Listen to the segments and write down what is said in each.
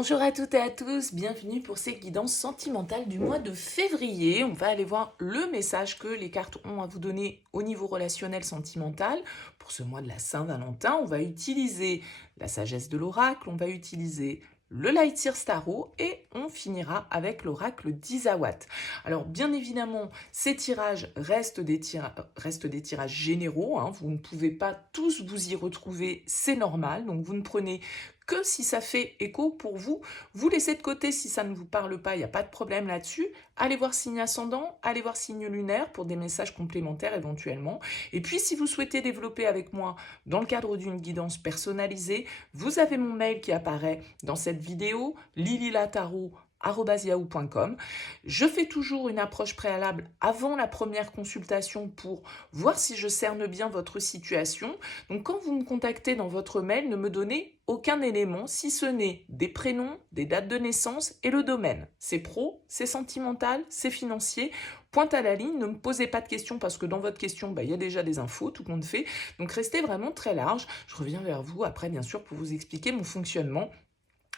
Bonjour à toutes et à tous, bienvenue pour ces guidances sentimentales du mois de février. On va aller voir le message que les cartes ont à vous donner au niveau relationnel sentimental. Pour ce mois de la Saint-Valentin, on va utiliser la sagesse de l'oracle, on va utiliser le Lightyear Tarot et on finira avec l'oracle d'Isawat. Alors bien évidemment, ces tirages restent des tirages généraux, hein. Vous ne pouvez pas tous vous y retrouver, c'est normal, donc vous ne prenez que si ça fait écho pour vous. Vous laissez de côté si ça ne vous parle pas, il n'y a pas de problème là-dessus. Allez voir signe ascendant, allez voir signe lunaire pour des messages complémentaires éventuellement. Et puis si vous souhaitez développer avec moi dans le cadre d'une guidance personnalisée, vous avez mon mail qui apparaît dans cette vidéo, lililatarot@yahoo.com. Je fais toujours une approche préalable avant la première consultation pour voir si je cerne bien votre situation. Donc quand vous me contactez dans votre mail, ne me donnez aucun élément, si ce n'est des prénoms, des dates de naissance et le domaine. C'est pro, c'est sentimental, c'est financier. Pointe à la ligne, ne me posez pas de questions parce que dans votre question, il y a déjà des infos, tout compte fait. Donc restez vraiment très large. Je reviens vers vous après, bien sûr, pour vous expliquer mon fonctionnement.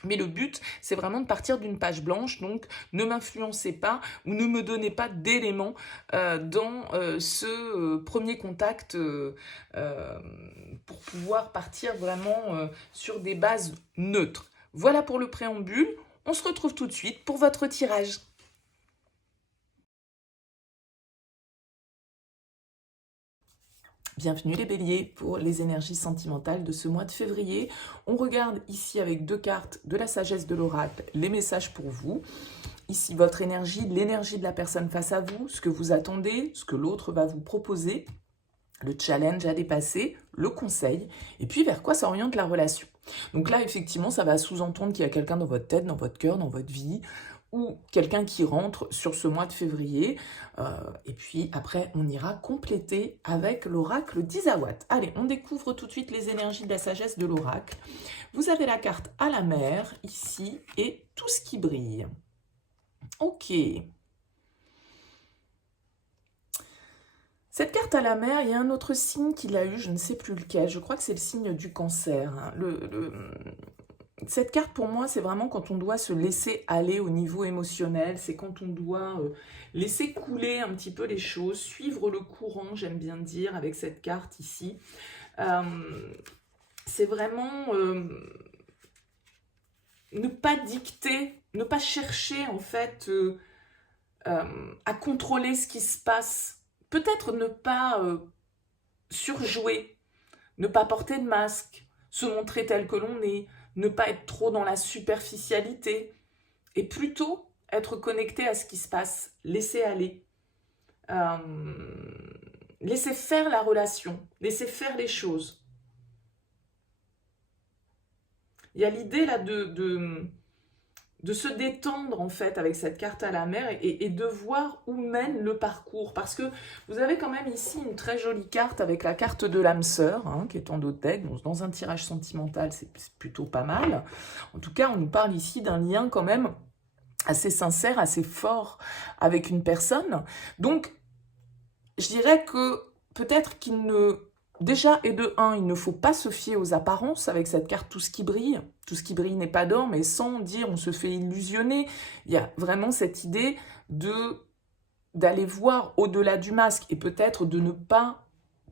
Mais le but, c'est vraiment de partir d'une page blanche, donc ne m'influencez pas ou ne me donnez pas d'éléments dans ce premier contact pour pouvoir partir vraiment sur des bases neutres. Voilà pour le préambule, on se retrouve tout de suite pour votre tirage. Bienvenue les béliers pour les énergies sentimentales de ce mois de février. On regarde ici avec deux cartes de la sagesse de l'oracle, les messages pour vous. Ici votre énergie, l'énergie de la personne face à vous, ce que vous attendez, ce que l'autre va vous proposer, le challenge à dépasser, le conseil, et puis vers quoi s'oriente la relation. Donc là, effectivement, ça va sous-entendre qu'il y a quelqu'un dans votre tête, dans votre cœur, dans votre vie, ou quelqu'un qui rentre sur ce mois de février. Et puis après, on ira compléter avec l'oracle d'Isawat. Allez, on découvre tout de suite les énergies de la sagesse de l'oracle. Vous avez la carte à la mer, ici, et tout ce qui brille. Ok. Cette carte à la mer, il y a un autre signe qu'il a eu, je ne sais plus lequel, je crois que c'est le signe du cancer. Hein. Cette carte, pour moi, c'est vraiment quand on doit se laisser aller au niveau émotionnel, c'est quand on doit laisser couler un petit peu les choses, suivre le courant, j'aime bien dire, avec cette carte ici. C'est vraiment ne pas dicter, ne pas chercher, en fait, à contrôler ce qui se passe. Peut-être ne pas surjouer, ne pas porter de masque, se montrer tel que l'on est, ne pas être trop dans la superficialité, et plutôt être connecté à ce qui se passe, laisser aller, laisser faire la relation, laisser faire les choses. Il y a l'idée là de se détendre en fait avec cette carte à la mer et de voir où mène le parcours. Parce que vous avez quand même ici une très jolie carte avec la carte de l'âme sœur, hein, qui est en dos de deck. Donc, dans un tirage sentimental, c'est plutôt pas mal. En tout cas, on nous parle ici d'un lien quand même assez sincère, assez fort avec une personne. Donc, je dirais que peut-être qu'il ne... Déjà, et de 1, il ne faut pas se fier aux apparences avec cette carte tout ce qui brille. Tout ce qui brille n'est pas d'or, mais sans dire on se fait illusionner. Il y a vraiment cette idée d'aller voir au-delà du masque et peut-être de ne pas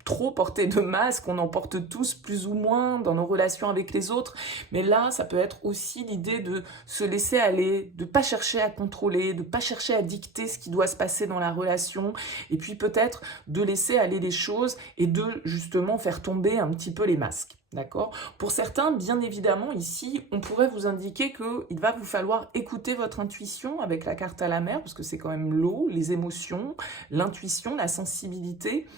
trop porter de masque, on en porte tous plus ou moins dans nos relations avec les autres, mais là, ça peut être aussi l'idée de se laisser aller, de ne pas chercher à contrôler, de ne pas chercher à dicter ce qui doit se passer dans la relation, et puis peut-être de laisser aller les choses et de justement faire tomber un petit peu les masques. D'accord ? Pour certains, bien évidemment, ici, on pourrait vous indiquer qu'il va vous falloir écouter votre intuition avec la carte à la mer, parce que c'est quand même l'eau, les émotions, l'intuition, la sensibilité,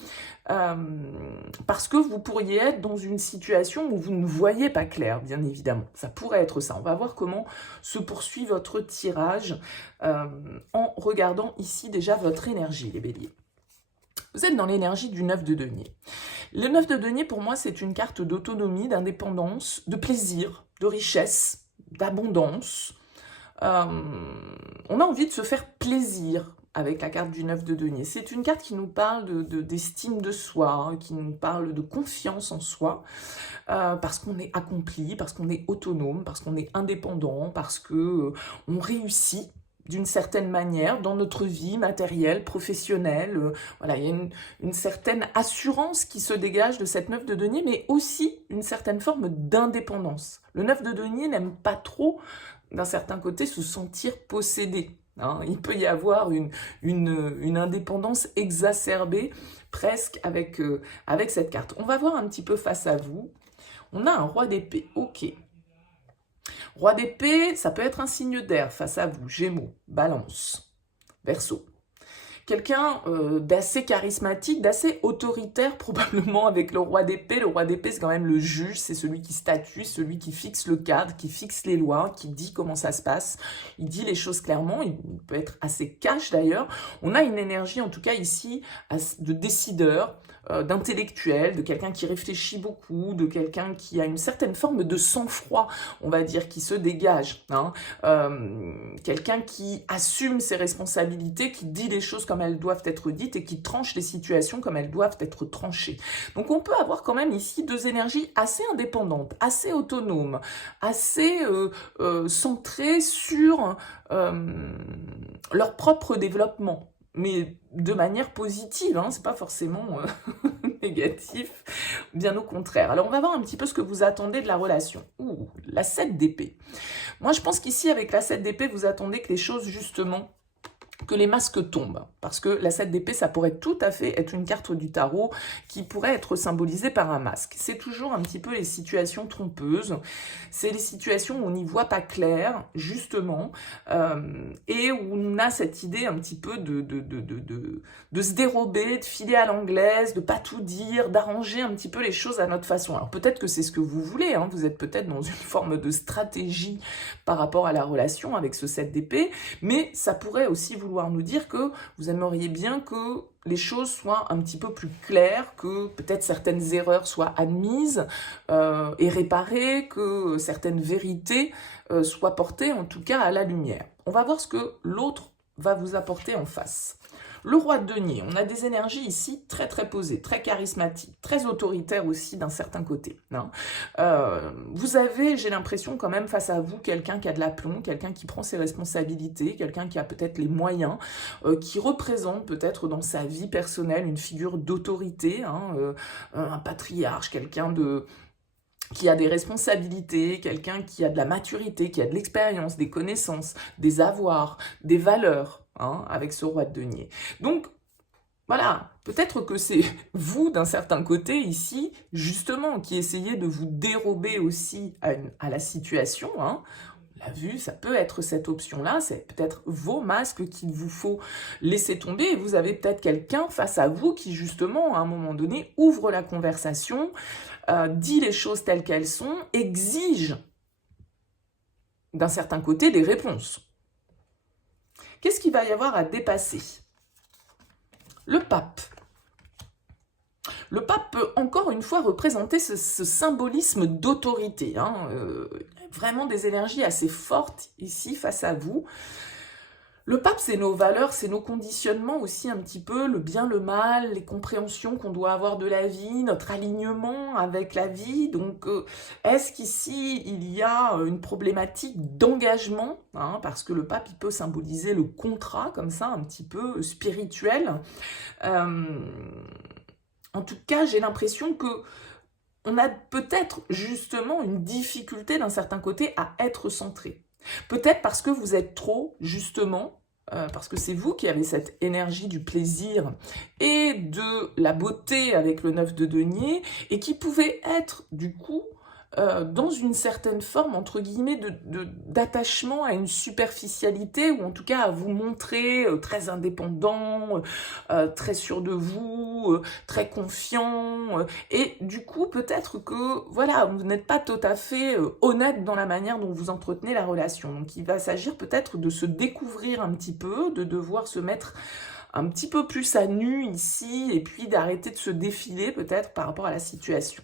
parce que vous pourriez être dans une situation où vous ne voyez pas clair, bien évidemment. Ça pourrait être ça. On va voir comment se poursuit votre tirage en regardant ici déjà votre énergie, les béliers. Vous êtes dans l'énergie du 9 de denier. Le 9 de denier, pour moi, c'est une carte d'autonomie, d'indépendance, de plaisir, de richesse, d'abondance. On a envie de se faire plaisir. avec la carte du 9 de denier. C'est une carte qui nous parle d'estime de soi, hein, qui nous parle de confiance en soi, parce qu'on est accompli, parce qu'on est autonome, parce qu'on est indépendant, parce que on réussit d'une certaine manière dans notre vie matérielle, professionnelle. Voilà, il y a une certaine assurance qui se dégage de cette 9 de denier, mais aussi une certaine forme d'indépendance. Le 9 de denier n'aime pas trop, d'un certain côté, se sentir possédé. Hein. Il peut y avoir une indépendance exacerbée presque avec cette carte. On va voir un petit peu face à vous. On a un roi d'épée, ok. Roi d'épée, ça peut être un signe d'air face à vous, Gémeaux, Balance, Verseau. Quelqu'un d'assez charismatique, d'assez autoritaire probablement avec le roi d'épée. Le roi d'épée, c'est quand même le juge, c'est celui qui statue, celui qui fixe le cadre, qui fixe les lois, qui dit comment ça se passe. Il dit les choses clairement, il peut être assez cash d'ailleurs. On a une énergie en tout cas ici de décideur, d'intellectuel, de quelqu'un qui réfléchit beaucoup, de quelqu'un qui a une certaine forme de sang-froid, on va dire, qui se dégage. Hein. Quelqu'un qui assume ses responsabilités, qui dit les choses comme elles doivent être dites et qui tranche les situations comme elles doivent être tranchées. Donc on peut avoir quand même ici deux énergies assez indépendantes, assez autonomes, assez centrées sur leur propre développement. Mais de manière positive, hein, c'est pas forcément négatif, bien au contraire. Alors on va voir un petit peu ce que vous attendez de la relation. Ouh, la 7 d'épée. Moi je pense qu'ici avec la 7 d'épée, vous attendez que les choses justement, que les masques tombent. Parce que la 7 d'épée, ça pourrait tout à fait être une carte du tarot qui pourrait être symbolisée par un masque. C'est toujours un petit peu les situations trompeuses. C'est les situations où on n'y voit pas clair, justement, et où on a cette idée un petit peu de se dérober, de filer à l'anglaise, de pas tout dire, d'arranger un petit peu les choses à notre façon. Alors peut-être que c'est ce que vous voulez, hein. Vous êtes peut-être dans une forme de stratégie par rapport à la relation avec ce 7 d'épée, mais ça pourrait aussi vouloir nous dire que vous aimeriez bien que les choses soient un petit peu plus claires, que peut-être certaines erreurs soient admises et réparées, que certaines vérités soient portées en tout cas à la lumière. On va voir ce que l'autre va vous apporter en face. Le roi de denier, on a des énergies ici très très posées, très charismatiques, très autoritaires aussi d'un certain côté. Hein. Vous avez, j'ai l'impression quand même face à vous, quelqu'un qui a de l'aplomb, quelqu'un qui prend ses responsabilités, quelqu'un qui a peut-être les moyens, qui représente peut-être dans sa vie personnelle une figure d'autorité, hein, un patriarche, quelqu'un qui a des responsabilités, quelqu'un qui a de la maturité, qui a de l'expérience, des connaissances, des avoirs, des valeurs, hein, avec ce roi de denier. Donc, voilà, peut-être que c'est vous, d'un certain côté, ici, justement, qui essayez de vous dérober aussi à la situation, hein. On l'a vu, ça peut être cette option-là, c'est peut-être vos masques qu'il vous faut laisser tomber, et vous avez peut-être quelqu'un face à vous qui, justement, à un moment donné, ouvre la conversation, dit les choses telles qu'elles sont, exige, d'un certain côté, des réponses. Qu'est-ce qu'il va y avoir à dépasser? Le pape. Le pape peut encore une fois représenter ce symbolisme d'autorité. Hein, vraiment des énergies assez fortes ici face à vous. Le pape, c'est nos valeurs, c'est nos conditionnements aussi un petit peu, le bien, le mal, les compréhensions qu'on doit avoir de la vie, notre alignement avec la vie. Donc, est-ce qu'ici, il y a une problématique d'engagement, hein, parce que le pape, il peut symboliser le contrat, comme ça, un petit peu spirituel. En tout cas, j'ai l'impression que on a peut-être justement une difficulté d'un certain côté à être centré. Peut-être parce que vous êtes trop, justement, parce que c'est vous qui avez cette énergie du plaisir et de la beauté avec le 9 de denier, et qui pouvait être, du coup, dans une certaine forme, entre guillemets, d'attachement à une superficialité, ou en tout cas à vous montrer très indépendant, très sûr de vous, très confiant, et du coup, peut-être que, voilà, vous n'êtes pas tout à fait honnête dans la manière dont vous entretenez la relation. Donc, il va s'agir peut-être de se découvrir un petit peu, de devoir se mettre un petit peu plus à nu ici, et puis d'arrêter de se défiler peut-être par rapport à la situation.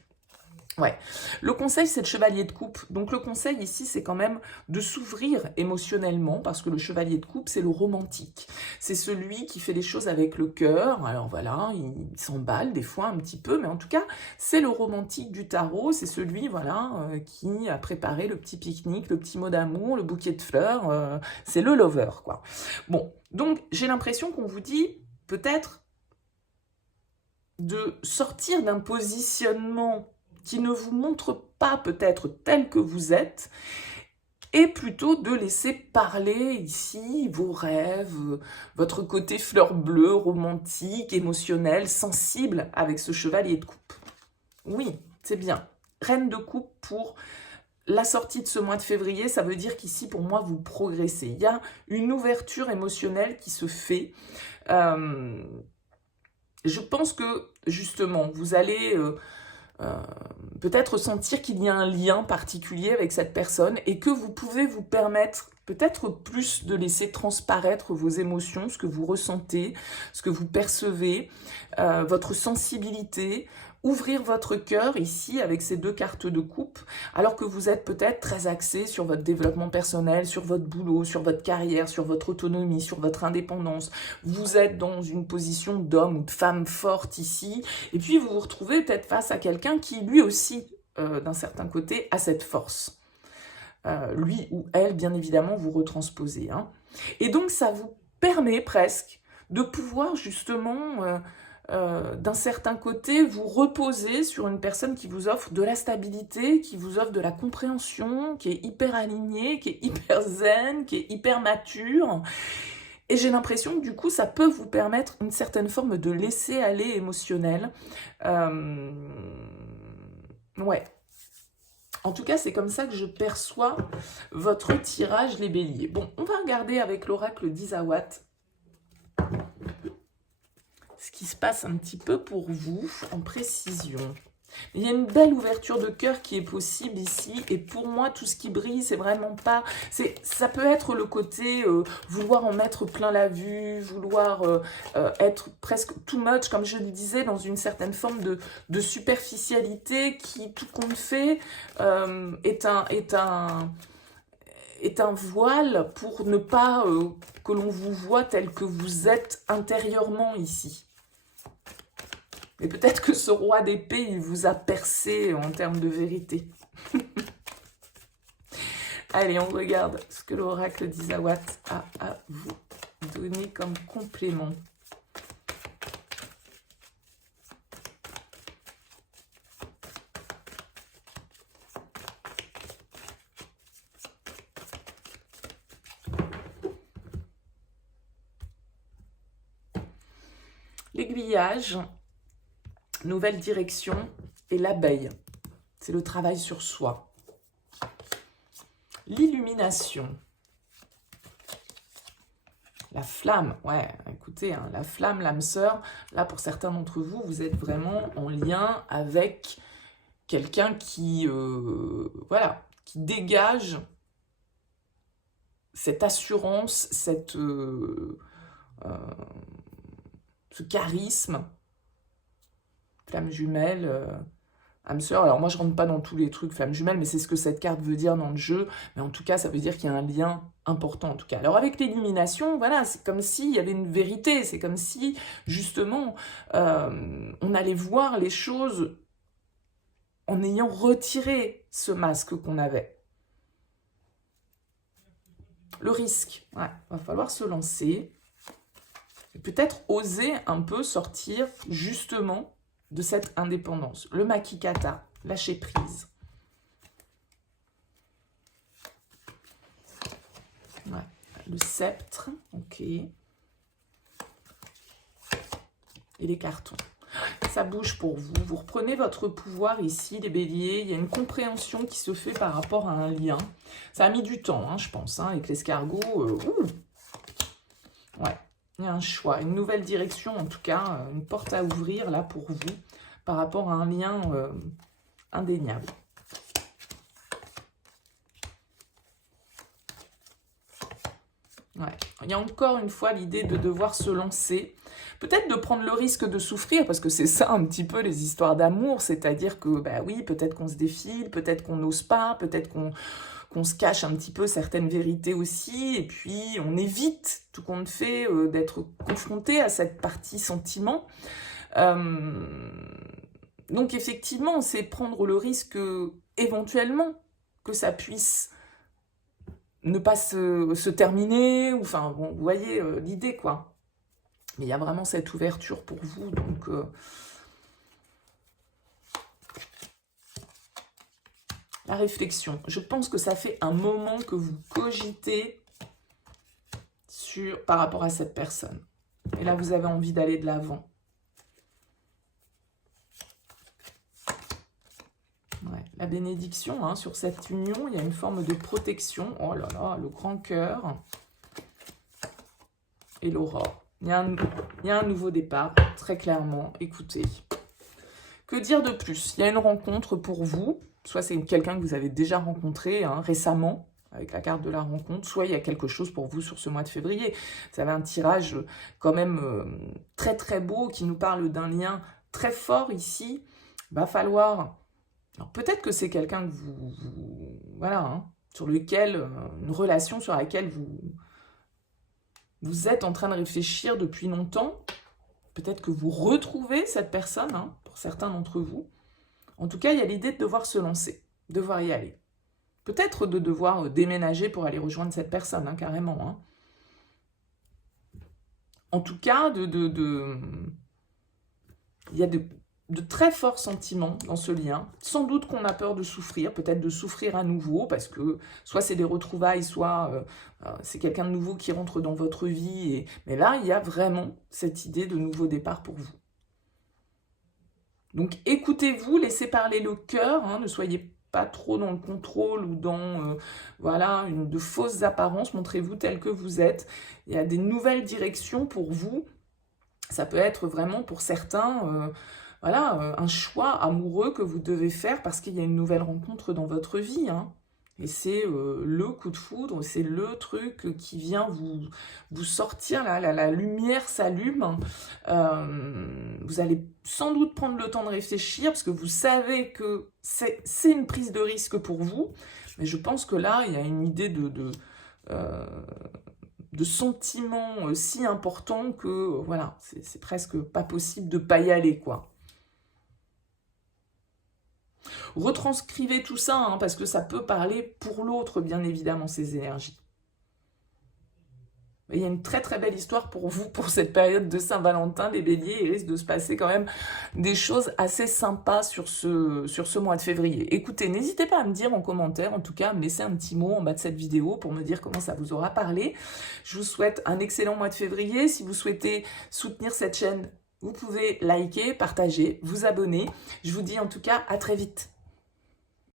Ouais, le conseil, c'est le chevalier de coupe. Donc le conseil ici, c'est quand même de s'ouvrir émotionnellement, parce que le chevalier de coupe, c'est le romantique. C'est celui qui fait les choses avec le cœur. Alors voilà, il s'emballe des fois un petit peu, mais en tout cas, c'est le romantique du tarot. C'est celui, voilà, qui a préparé le petit pique-nique, le petit mot d'amour, le bouquet de fleurs. C'est le lover, quoi. Bon, donc j'ai l'impression qu'on vous dit peut-être de sortir d'un positionnement qui ne vous montre pas peut-être tel que vous êtes, et plutôt de laisser parler ici vos rêves, votre côté fleur bleue, romantique, émotionnel, sensible avec ce chevalier de coupe. Oui, c'est bien. Reine de coupe pour la sortie de ce mois de février, ça veut dire qu'ici, pour moi, vous progressez. Il y a une ouverture émotionnelle qui se fait. Je pense que, justement, vous allez... peut-être sentir qu'il y a un lien particulier avec cette personne et que vous pouvez vous permettre peut-être plus de laisser transparaître vos émotions, ce que vous ressentez, ce que vous percevez, votre sensibilité, ouvrir votre cœur ici avec ces deux cartes de coupe, alors que vous êtes peut-être très axé sur votre développement personnel, sur votre boulot, sur votre carrière, sur votre autonomie, sur votre indépendance. Vous êtes dans une position d'homme ou de femme forte ici, et puis vous vous retrouvez peut-être face à quelqu'un qui lui aussi, d'un certain côté, a cette force. Lui ou elle, bien évidemment, vous retransposez. Hein. Et donc ça vous permet presque de pouvoir justement... d'un certain côté, vous reposez sur une personne qui vous offre de la stabilité, qui vous offre de la compréhension, qui est hyper alignée, qui est hyper zen, qui est hyper mature. Et j'ai l'impression que du coup, ça peut vous permettre une certaine forme de laisser-aller émotionnel. Ouais. En tout cas, c'est comme ça que je perçois votre tirage, les béliers. Bon, on va regarder avec l'oracle d'Isawat ce qui se passe un petit peu pour vous en précision. Il y a une belle ouverture de cœur qui est possible ici, et pour moi, tout ce qui brille, c'est vraiment pas... Ça peut être le côté vouloir en mettre plein la vue, vouloir être presque too much, comme je le disais, dans une certaine forme de superficialité qui, tout compte fait, est un voile pour ne pas que l'on vous voit tel que vous êtes intérieurement ici. Mais peut-être que ce roi d'épée, il vous a percé en termes de vérité. Allez, on regarde ce que l'oracle d'Isawat a à vous donner comme complément. L'aiguillage, nouvelle direction, et l'abeille. C'est le travail sur soi. L'illumination. La flamme, ouais, écoutez, hein, la flamme, l'âme sœur, là pour certains d'entre vous, vous êtes vraiment en lien avec quelqu'un qui, voilà, qui dégage cette assurance, ce charisme. Flamme jumelle, âme sœur. Alors moi je rentre pas dans tous les trucs flamme jumelle, mais c'est ce que cette carte veut dire dans le jeu. Mais en tout cas, ça veut dire qu'il y a un lien important en tout cas. Alors avec l'illumination, voilà, c'est comme s'il y avait une vérité. C'est comme si justement on allait voir les choses en ayant retiré ce masque qu'on avait. Le risque, ouais, va falloir se lancer. Et peut-être oser un peu sortir justement de cette indépendance. Le makikata, lâcher prise. Ouais. Le sceptre, ok. Et les cartons. Ça bouge pour vous. Vous reprenez votre pouvoir ici, les béliers. Il y a une compréhension qui se fait par rapport à un lien. Ça a mis du temps, hein, je pense, hein, avec l'escargot. Ouais. Il y a un choix, une nouvelle direction, en tout cas, une porte à ouvrir là pour vous par rapport à un lien indéniable. Ouais. Il y a encore une fois l'idée de devoir se lancer, peut-être de prendre le risque de souffrir, parce que c'est ça un petit peu les histoires d'amour, c'est-à-dire que, bah oui, peut-être qu'on se défile, peut-être qu'on n'ose pas, peut-être qu'on se cache un petit peu certaines vérités aussi, et puis on évite tout compte fait d'être confronté à cette partie sentiment. Donc effectivement, c'est prendre le risque éventuellement que ça puisse ne pas se terminer, ou enfin, bon, vous voyez l'idée, quoi. Mais il y a vraiment cette ouverture pour vous, donc... La réflexion. Je pense que ça fait un moment que vous cogitez par rapport à cette personne. Et là, vous avez envie d'aller de l'avant. Ouais, la bénédiction, hein, sur cette union, il y a une forme de protection. Oh là là, le grand cœur. Et l'aurore. Il y a un nouveau départ, très clairement. Écoutez. Que dire de plus? Il y a une rencontre pour vous. Soit c'est quelqu'un que vous avez déjà rencontré récemment, avec la carte de la rencontre, soit il y a quelque chose pour vous sur ce mois de février. Vous avez un tirage quand même très très beau qui nous parle d'un lien très fort ici. Il va falloir... Alors peut-être que c'est quelqu'un que voilà, sur lequel, une relation sur laquelle vous êtes en train de réfléchir depuis longtemps. Peut-être que vous retrouvez cette personne, pour certains d'entre vous. En tout cas, il y a l'idée de devoir se lancer, devoir y aller. Peut-être de devoir déménager pour aller rejoindre cette personne, carrément. En tout cas, il y a de très forts sentiments dans ce lien. Sans doute qu'on a peur de souffrir, peut-être de souffrir à nouveau, parce que soit c'est des retrouvailles, soit c'est quelqu'un de nouveau qui rentre dans votre vie. Mais là, il y a vraiment cette idée de nouveau départ pour vous. Donc écoutez-vous, laissez parler le cœur, ne soyez pas trop dans le contrôle ou dans de fausses apparences, montrez-vous tel que vous êtes. Il y a des nouvelles directions pour vous, ça peut être vraiment pour certains, un choix amoureux que vous devez faire parce qu'il y a une nouvelle rencontre dans votre vie. Et c'est le coup de foudre, c'est le truc qui vient vous sortir, là, la lumière s'allume. Vous allez sans doute prendre le temps de réfléchir, parce que vous savez que c'est une prise de risque pour vous. Mais je pense que là, il y a une idée de sentiment si important que, voilà, c'est presque pas possible de pas y aller, quoi. Retranscrivez tout ça, parce que ça peut parler pour l'autre, bien évidemment, ces énergies. Il y a une très très belle histoire pour vous, pour cette période de Saint-Valentin, les béliers. Il risque de se passer quand même des choses assez sympas sur ce mois de février. Écoutez, n'hésitez pas à me dire en commentaire, en tout cas, à me laisser un petit mot en bas de cette vidéo pour me dire comment ça vous aura parlé. Je vous souhaite un excellent mois de février. Si vous souhaitez soutenir cette chaîne, vous pouvez liker, partager, vous abonner. Je vous dis en tout cas à très vite.